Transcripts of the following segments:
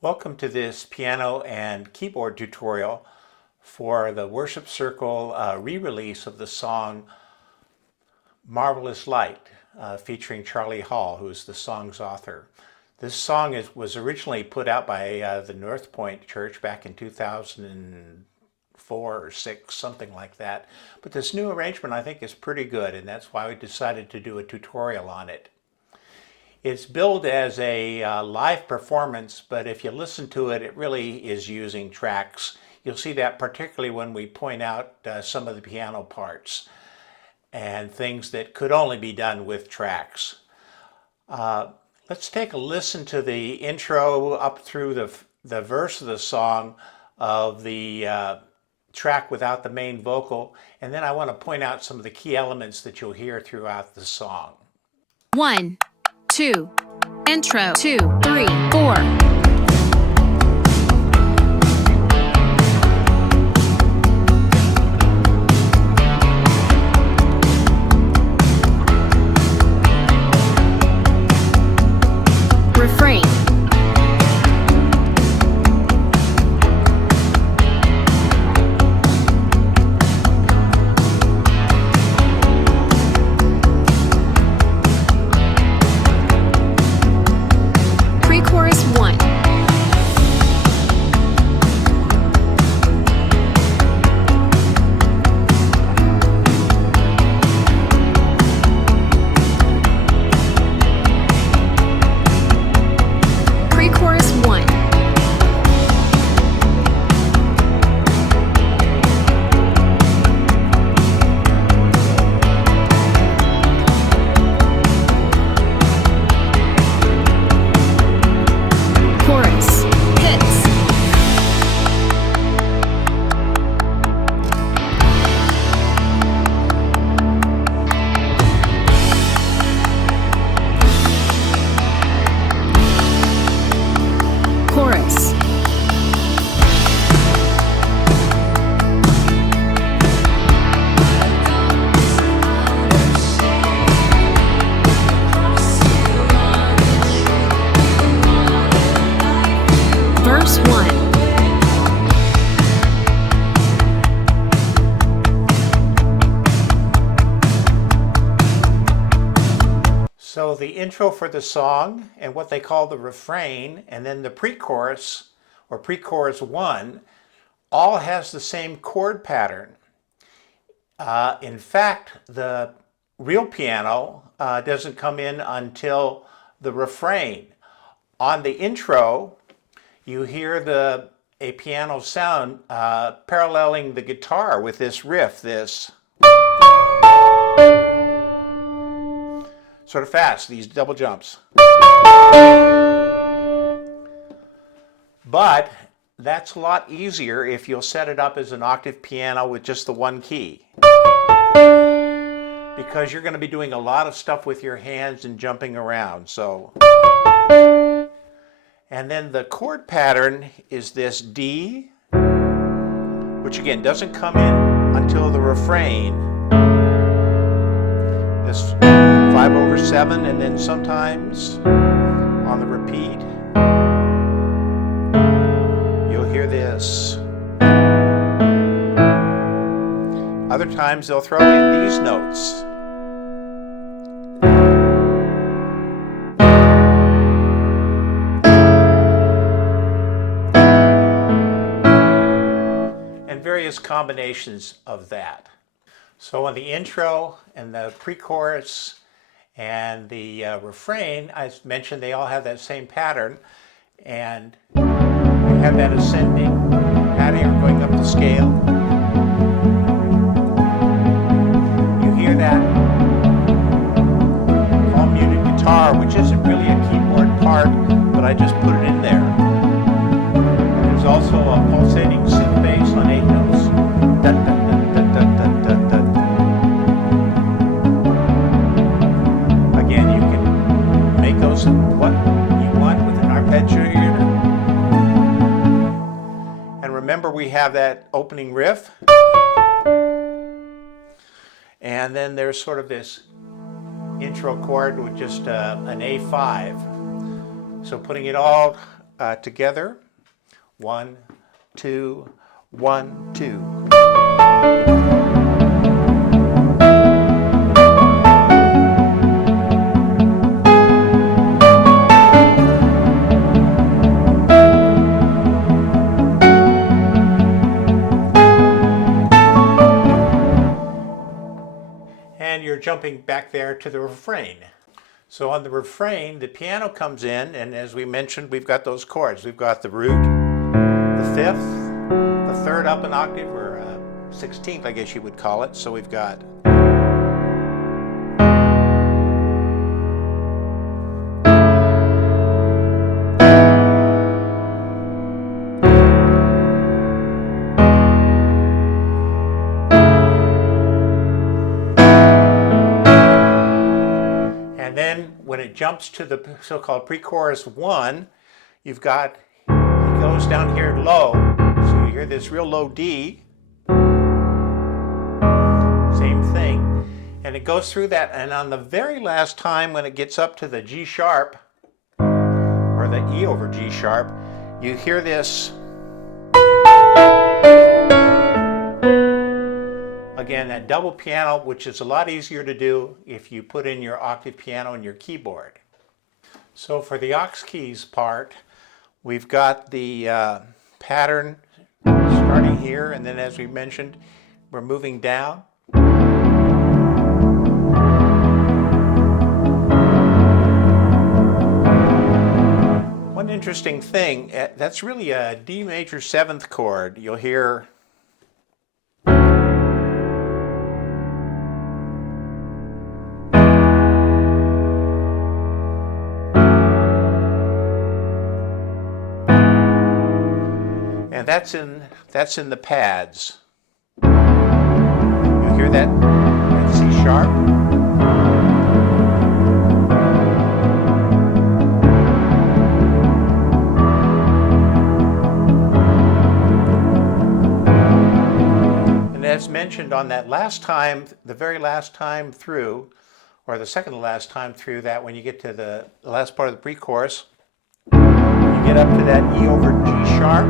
Welcome to this piano and keyboard tutorial for the Worship Circle re-release of the song Marvelous Light featuring Charlie Hall, who is the song's author. This song was originally put out by the North Point Church back in 2004 or 6, something like that. But this new arrangement I think is pretty good, and that's why we decided to do a tutorial on it. It's billed as a live performance, but if you listen to it, it really is using tracks. You'll see that particularly when we point out some of the piano parts and things that could only be done with tracks. Let's take a listen to the intro up through the verse of the song of the track without the main vocal, and then I want to point out some of the key elements that you'll hear throughout the song. 1, 2, intro, 2, 3, 4. Refrain. Pre-chorus 1. Pre-chorus 1. Chorus. Hits. Chorus. Verse 1. So the intro for the song and what they call the refrain, and then the pre-chorus or pre-chorus 1, all has the same chord pattern. In fact, the real piano doesn't come in until the refrain. On the intro, you hear a piano sound paralleling the guitar with this riff, this sort of fast, these double jumps. But that's a lot easier if you'll set it up as an octave piano with just the one key, because you're going to be doing a lot of stuff with your hands and jumping around. And then the chord pattern is this D, which again doesn't come in until the refrain. This 5/7, and then sometimes on the repeat, you'll hear this. Other times they'll throw in these notes. Various combinations of that. So on the intro and the pre-chorus and the refrain, I mentioned they all have that same pattern, and we have that ascending pattern going up the scale. You hear that palm muted guitar, which isn't really a keyboard part, but I just put it in there. And there's also a pulsating synth bass on 8 notes. Da, da, da, da, da, da, da, da. Again, you can make those what you want with an arpeggiator. And remember, we have that opening riff. And then there's sort of this intro chord with just an A5. So putting it all together. 1, 2, 1, 2. And you're jumping back there to the refrain. So on the refrain, the piano comes in, and as we mentioned, we've got those chords. We've got the root, the fifth, the third up an octave, or 16th, I guess you would call it. So we've got when it jumps to the so-called pre-chorus 1, you've got, it goes down here low, so you hear this real low D, same thing, and it goes through that, and on the very last time when it gets up to the G sharp, or the E over G sharp, you hear this, again, that double piano, which is a lot easier to do if you put in your octave piano in your keyboard. So for the aux keys part, we've got the pattern starting here, and then as we mentioned, we're moving down. One interesting thing, that's really a D major 7th chord. You'll hear and that's in the pads. You hear that C sharp. And as mentioned on that last time, the very last time through, or the second to last time through that, when you get to the last part of the pre-chorus, you get up to that E over G sharp.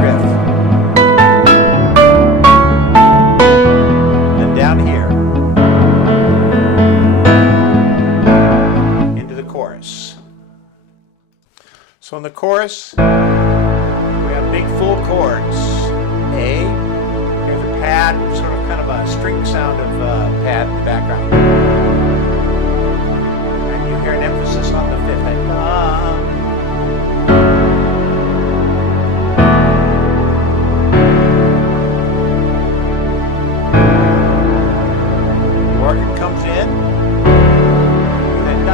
Riff. Then down here into the chorus. So in the chorus, we have big full chords. A, here's a pad, sort of kind of a string sound of pad in the background. And you hear an emphasis on the fifth. Organ comes in, and then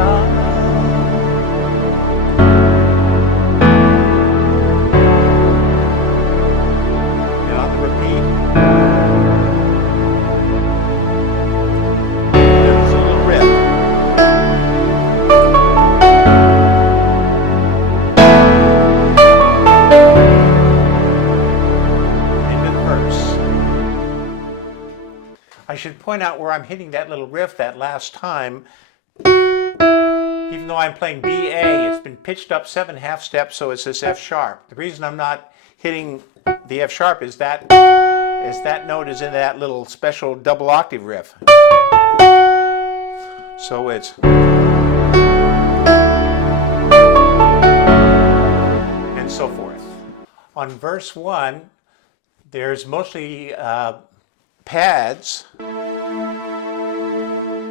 and on the repeat, there's a little riff. Into the verse. I should point out where I'm hitting that little riff that last time. Even though I'm playing B, A, it's been pitched up 7 half steps, so it's this F sharp. The reason I'm not hitting the F sharp is that note is in that little special double octave riff. So it's and so forth. On verse 1, there's mostly pads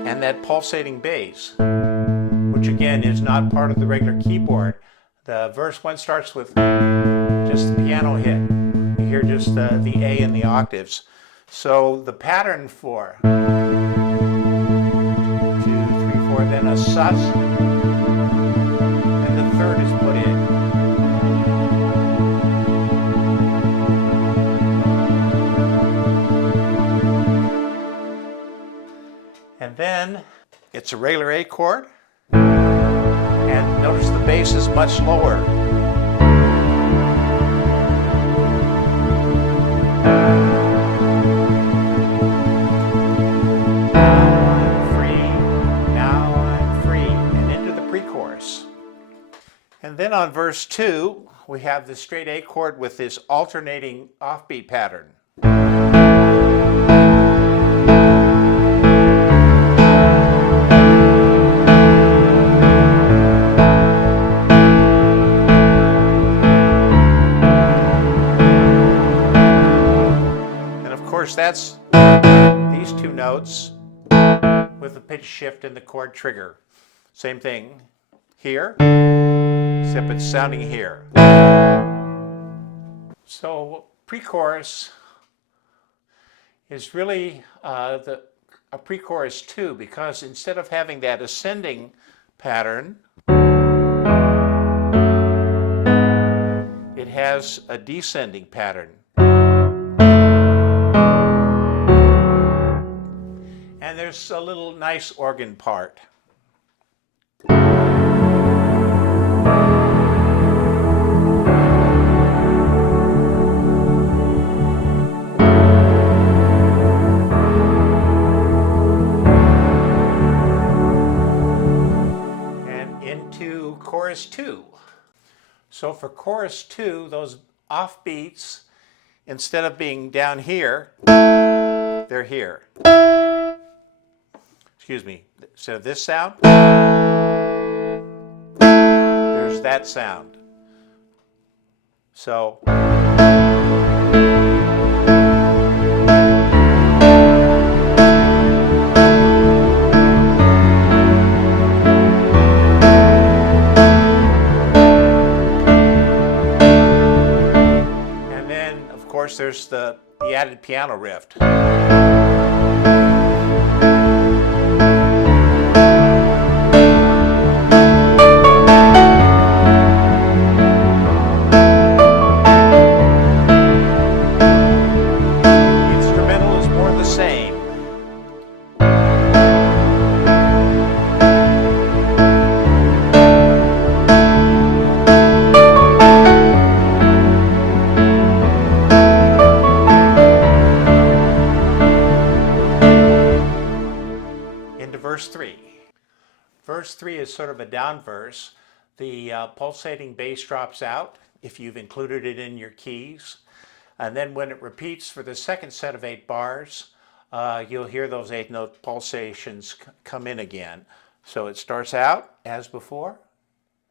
and that pulsating bass, which again is not part of the regular keyboard. The verse 1 starts with just the piano hit. You hear just the A and the octaves. So the pattern for 2, 3, 4, then a sus, and the third is put in. And then it's a regular A chord, and notice the bass is much lower. Now I'm free, and into the pre-chorus. And then on verse 2, we have the straight A chord with this alternating offbeat pattern. And of course, that's these two notes with the pitch shift and the chord trigger. Same thing here, except it's sounding here. So pre-chorus is really a pre-chorus 2, because instead of having that ascending pattern, it has a descending pattern. And there's a little nice organ part. And into chorus 2. So for chorus 2, those offbeats, instead of being down here, they're here. Excuse me, instead of this sound, there's that sound. So and then of course there's the added piano riff. Verse 3. Verse 3 is sort of a down verse. The pulsating bass drops out if you've included it in your keys. And then when it repeats for the second set of 8 bars, you'll hear those 8-note pulsations come in again. So it starts out as before,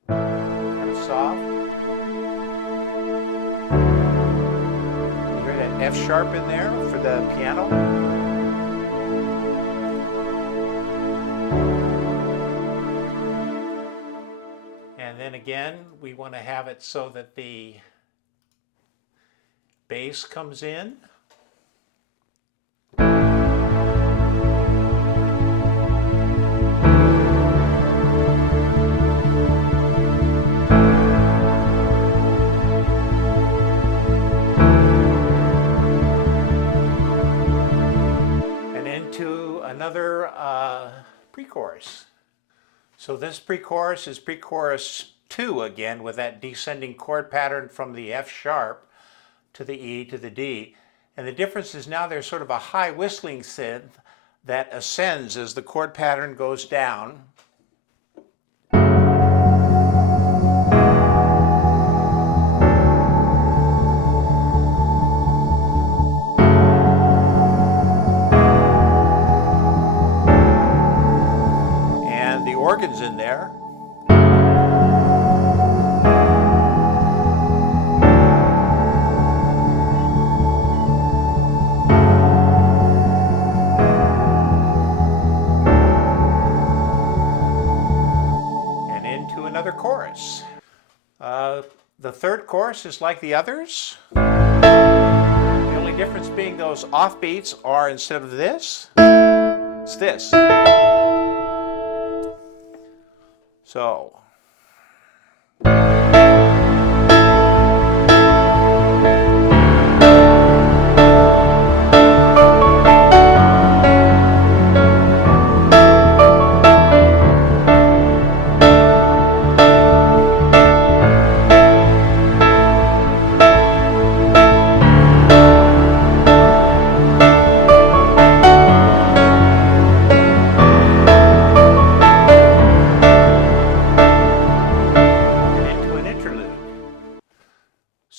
kind of soft. You hear that F sharp in there for the piano. And then again, we want to have it so that the bass comes in. And into another pre-chorus. So this pre-chorus is pre-chorus 2 again, with that descending chord pattern from the F sharp to the E to the D. And the difference is now there's sort of a high whistling synth that ascends as the chord pattern goes down. And the organ's in there. Another chorus. The third chorus is like the others. The only difference being those offbeats are, instead of this, it's this. So.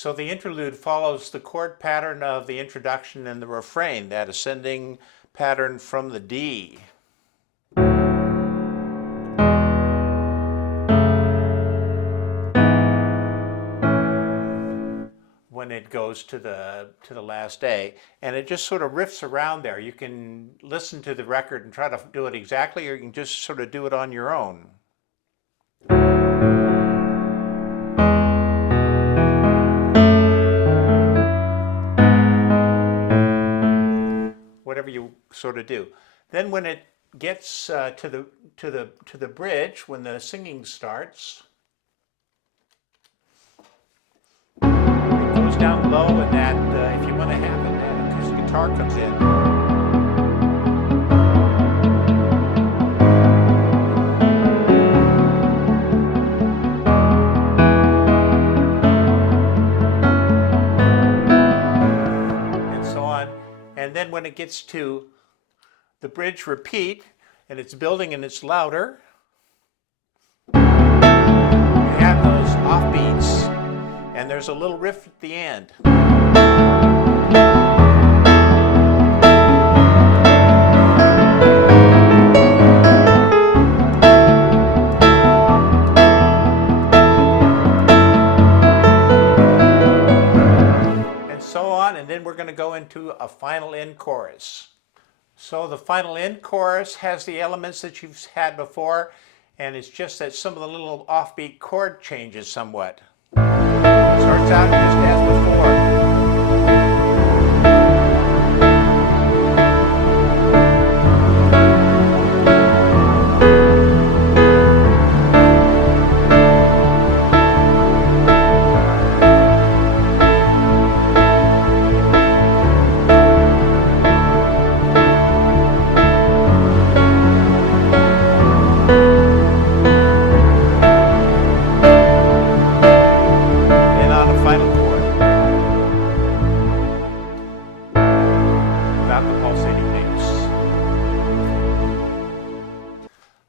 So the interlude follows the chord pattern of the introduction and the refrain, that ascending pattern from the D. When it goes to the last A, and it just sort of riffs around there. You can listen to the record and try to do it exactly, or you can just sort of do it on your own. Whatever you sort of do. Then when it gets to the bridge, when the singing starts, it goes down low, and that if you want to have it, that acoustic guitar comes in. And then when it gets to the bridge repeat, and it's building and it's louder, you have those offbeats, and there's a little riff at the end. And so on, and then we're going to go into a final end chorus. So the final end chorus has the elements that you've had before, and it's just that some of the little offbeat chord changes somewhat. Starts out just as before.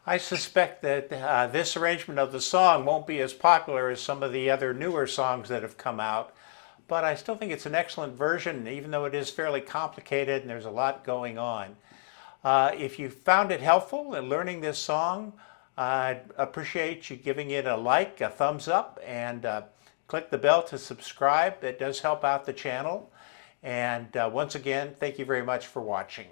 I suspect that this arrangement of the song won't be as popular as some of the other newer songs that have come out, but I still think it's an excellent version, even though it is fairly complicated and there's a lot going on. If you found it helpful in learning this song, I'd appreciate you giving it a like, a thumbs up, and click the bell to subscribe. That does help out the channel. And once again, thank you very much for watching.